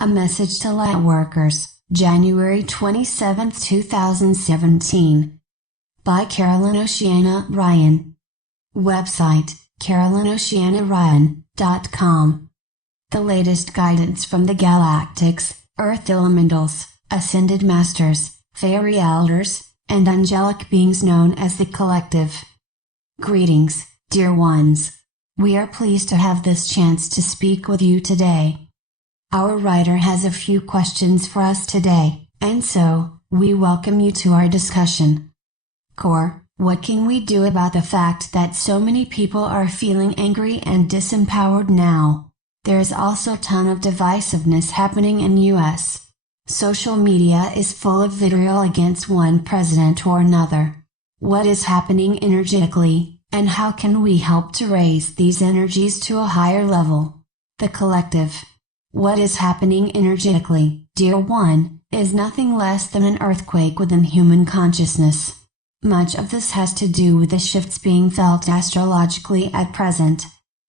A message to Lightworkers, January 27, 2017. By Carolyn Oceana Ryan. Website, carolinoceanaryan.com. The latest guidance from the galactics, Earth Elementals, Ascended Masters, Fairy Elders, and angelic beings known as the Collective. Greetings, dear ones. We are pleased to have this chance to speak with you today. Our writer has a few questions for us today, and so, we welcome you to our discussion. Core, what can we do about the fact that so many people are feeling angry and disempowered now? There is also a ton of divisiveness happening in US. Social media is full of vitriol against one president or another. What is happening energetically, and how can we help to raise these energies to a higher level? The Collective. What is happening energetically, dear one, is nothing less than an earthquake within human consciousness. Much of this has to do with the shifts being felt astrologically at present.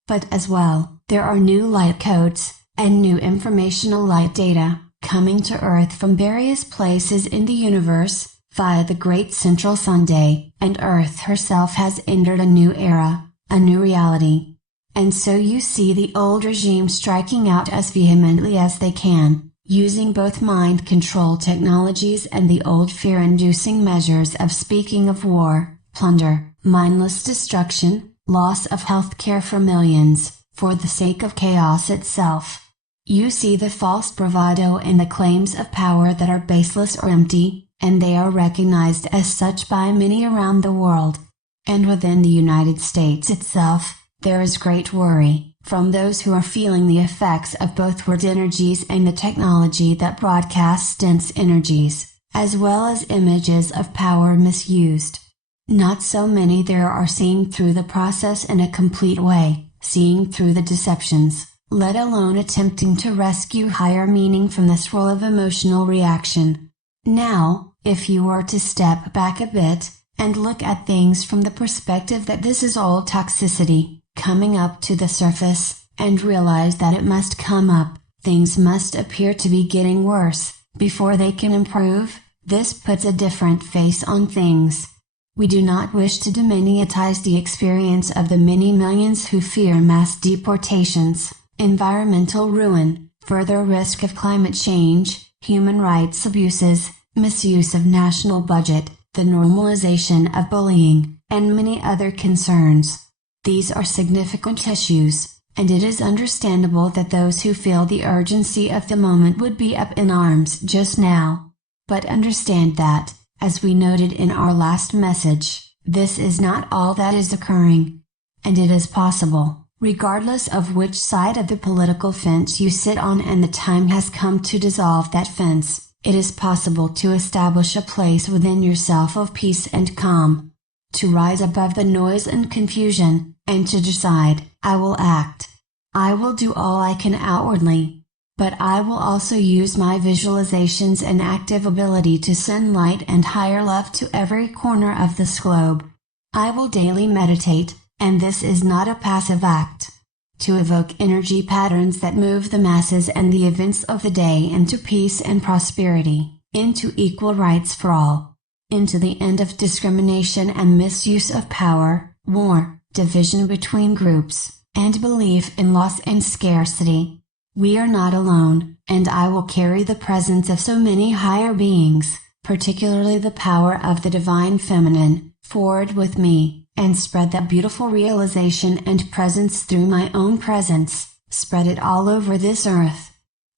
But as well, there are new light codes, and new informational light data, coming to Earth from various places in the universe, via the Great Central Sunday, and Earth herself has entered a new era, a new reality. And so you see the old regime striking out as vehemently as they can, using both mind control technologies and the old fear-inducing measures of speaking of war, plunder, mindless destruction, loss of health care for millions, for the sake of chaos itself. You see the false bravado and the claims of power that are baseless or empty, and they are recognized as such by many around the world. And within the United States itself, there is great worry, from those who are feeling the effects of both word energies and the technology that broadcasts dense energies, as well as images of power misused. Not so many there are seeing through the process in a complete way, seeing through the deceptions, let alone attempting to rescue higher meaning from this role of emotional reaction. Now, if you were to step back a bit, and look at things from the perspective that this is all toxicity, coming up to the surface, and realize that it must come up, things must appear to be getting worse, before they can improve, this puts a different face on things. We do not wish to diminutize the experience of the many millions who fear mass deportations, environmental ruin, further risk of climate change, human rights abuses, misuse of national budget, the normalization of bullying, and many other concerns. These are significant issues, and it is understandable that those who feel the urgency of the moment would be up in arms just now. But understand that, as we noted in our last message, this is not all that is occurring. And it is possible, regardless of which side of the political fence you sit on, and the time has come to dissolve that fence, it is possible to establish a place within yourself of peace and calm. To rise above the noise and confusion, and to decide, I will act. I will do all I can outwardly. But I will also use my visualizations and active ability to send light and higher love to every corner of this globe. I will daily meditate, and this is not a passive act. To evoke energy patterns that move the masses and the events of the day into peace and prosperity, into equal rights for all, into the end of discrimination and misuse of power, war, division between groups, and belief in loss and scarcity. We are not alone, and I will carry the presence of so many higher beings, particularly the power of the Divine Feminine, forward with me, and spread that beautiful realization and presence through my own presence, spread it all over this earth.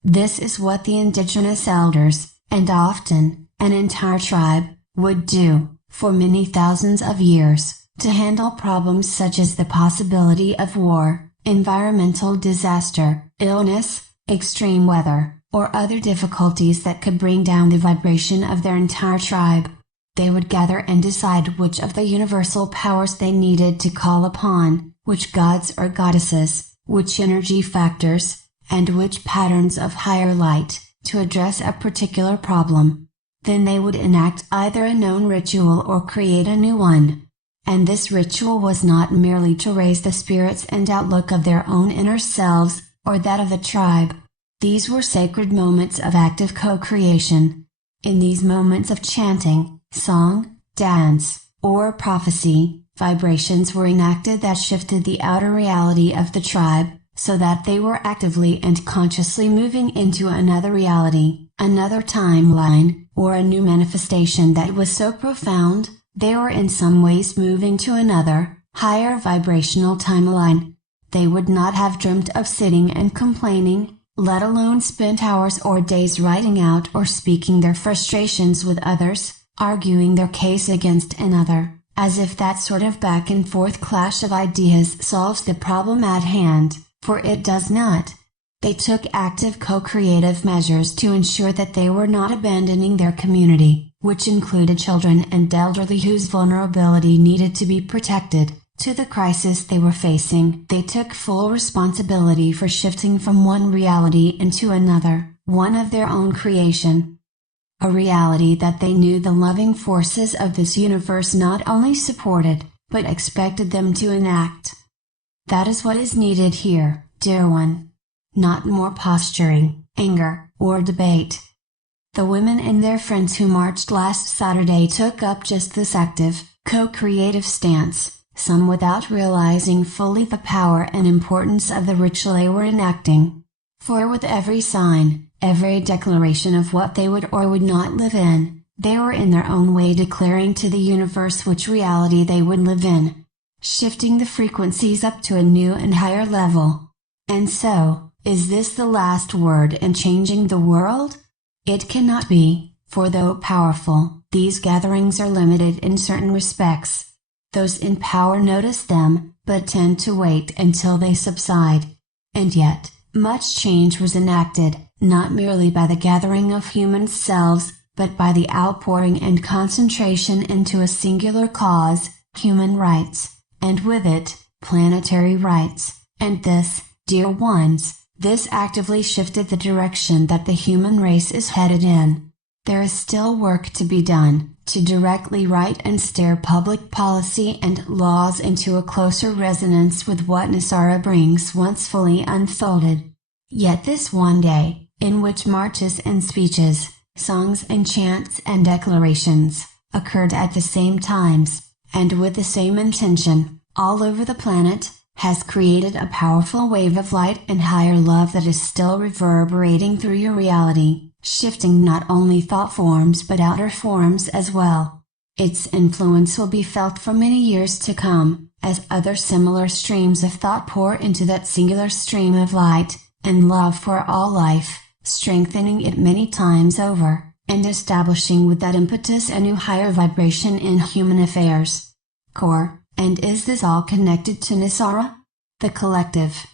This is what the indigenous elders, and often, an entire tribe, would do, for many thousands of years, to handle problems such as the possibility of war, environmental disaster, illness, extreme weather, or other difficulties that could bring down the vibration of their entire tribe. They would gather and decide which of the universal powers they needed to call upon, which gods or goddesses, which energy factors, and which patterns of higher light, to address a particular problem. Then they would enact either a known ritual or create a new one. And this ritual was not merely to raise the spirits and outlook of their own inner selves, or that of the tribe. These were sacred moments of active co-creation. In these moments of chanting, song, dance, or prophecy, vibrations were enacted that shifted the outer reality of the tribe, so that they were actively and consciously moving into another reality, another timeline, or a new manifestation that was so profound, they were in some ways moving to another, higher vibrational timeline. They would not have dreamt of sitting and complaining, let alone spent hours or days writing out or speaking their frustrations with others, arguing their case against another, as if that sort of back and forth clash of ideas solves the problem at hand, for it does not. They took active co-creative measures to ensure that they were not abandoning their community, which included children and elderly whose vulnerability needed to be protected. To the crisis they were facing, they took full responsibility for shifting from one reality into another, one of their own creation. A reality that they knew the loving forces of this universe not only supported, but expected them to enact. That is what is needed here, dear one. Not more posturing, anger, or debate. The women and their friends who marched last Saturday took up just this active, co-creative stance, some without realizing fully the power and importance of the ritual they were enacting. For with every sign, every declaration of what they would or would not live in, they were in their own way declaring to the universe which reality they would live in, shifting the frequencies up to a new and higher level. And so, is this the last word in changing the world? It cannot be, for though powerful, these gatherings are limited in certain respects. Those in power notice them, but tend to wait until they subside. And yet, much change was enacted, not merely by the gathering of human selves, but by the outpouring and concentration into a singular cause, human rights, and with it, planetary rights. And this, dear ones, this actively shifted the direction that the human race is headed in. There is still work to be done, to directly write and steer public policy and laws into a closer resonance with what Nisara brings once fully unfolded. Yet this one day, in which marches and speeches, songs and chants and declarations, occurred at the same times, and with the same intention, all over the planet, has created a powerful wave of light and higher love that is still reverberating through your reality, shifting not only thought forms but outer forms as well. Its influence will be felt for many years to come, as other similar streams of thought pour into that singular stream of light and love for all life, strengthening it many times over, and establishing with that impetus a new higher vibration in human affairs. Core. And is this all connected to Nisara? The collective.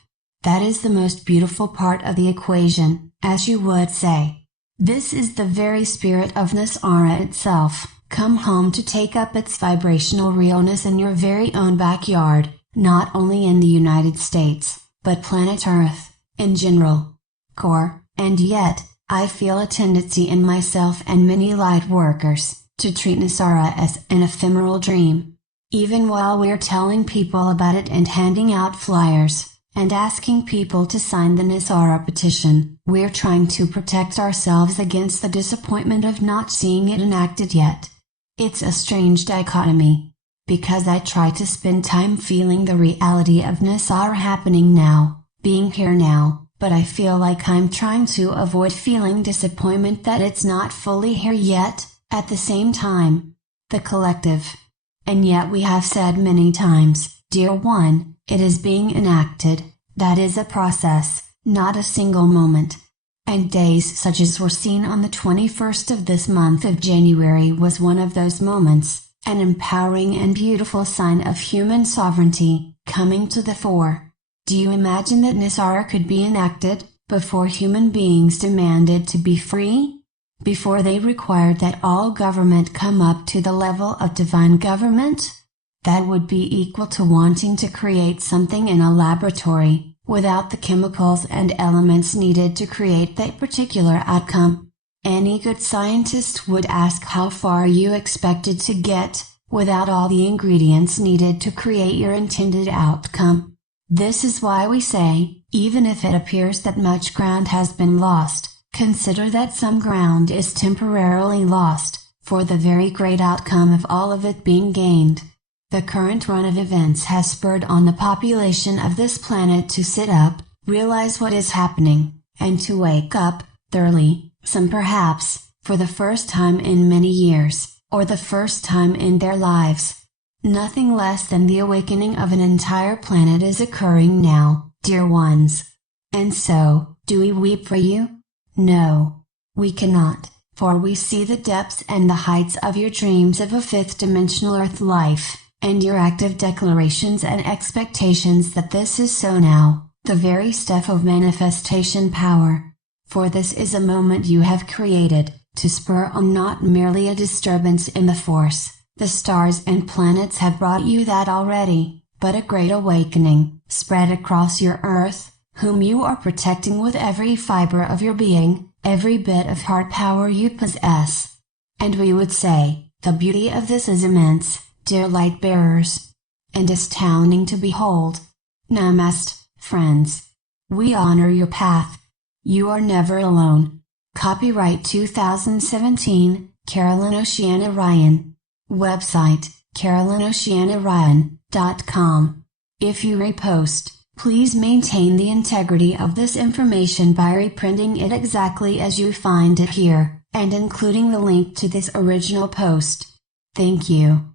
That is the most beautiful part of the equation, as you would say. This is the very spirit of Nisara itself, come home to take up its vibrational realness in your very own backyard, not only in the United States, but planet Earth, in general. Core, and yet, I feel a tendency in myself and many Lightworkers, to treat Nisara as an ephemeral dream. Even while we're telling people about it and handing out flyers, and asking people to sign the Nisara petition, we're trying to protect ourselves against the disappointment of not seeing it enacted yet. It's a strange dichotomy. Because I try to spend time feeling the reality of Nisara happening now, being here now, but I feel like I'm trying to avoid feeling disappointment that it's not fully here yet, at the same time. The collective. And yet we have said many times, dear one, it is being enacted, that is a process, not a single moment. And days such as were seen on the 21st of this month of January was one of those moments, an empowering and beautiful sign of human sovereignty, coming to the fore. Do you imagine that Nisara could be enacted, before human beings demanded to be free? Before they required that all government come up to the level of divine government? That would be equal to wanting to create something in a laboratory, without the chemicals and elements needed to create that particular outcome. Any good scientist would ask how far you expected to get, without all the ingredients needed to create your intended outcome. This is why we say, Even if it appears that much ground has been lost, consider that some ground is temporarily lost, for the very great outcome of all of it being gained. The current run of events has spurred on the population of this planet to sit up, realize what is happening, and to wake up, thoroughly, some perhaps, for the first time in many years, or the first time in their lives. Nothing less than the awakening of an entire planet is occurring now, dear ones. And so, do we weep for you? No. We cannot, for we see the depths and the heights of your dreams of a fifth-dimensional Earth life, and your active declarations and expectations that this is so now, the very stuff of manifestation power. For this is a moment you have created, to spur on not merely a disturbance in the force. The stars and planets have brought you that already, but a great awakening, spread across your Earth, whom you are protecting with every fiber of your being, every bit of heart power you possess. And we would say, the beauty of this is immense, dear light bearers. And astounding to behold. Namaste, friends. We honor your path. You are never alone. Copyright 2017, Carolyn Oceana Ryan. Website, carolinoceanaryan.com. If you repost, please maintain the integrity of this information by reprinting it exactly as you find it here, and including the link to this original post. Thank you.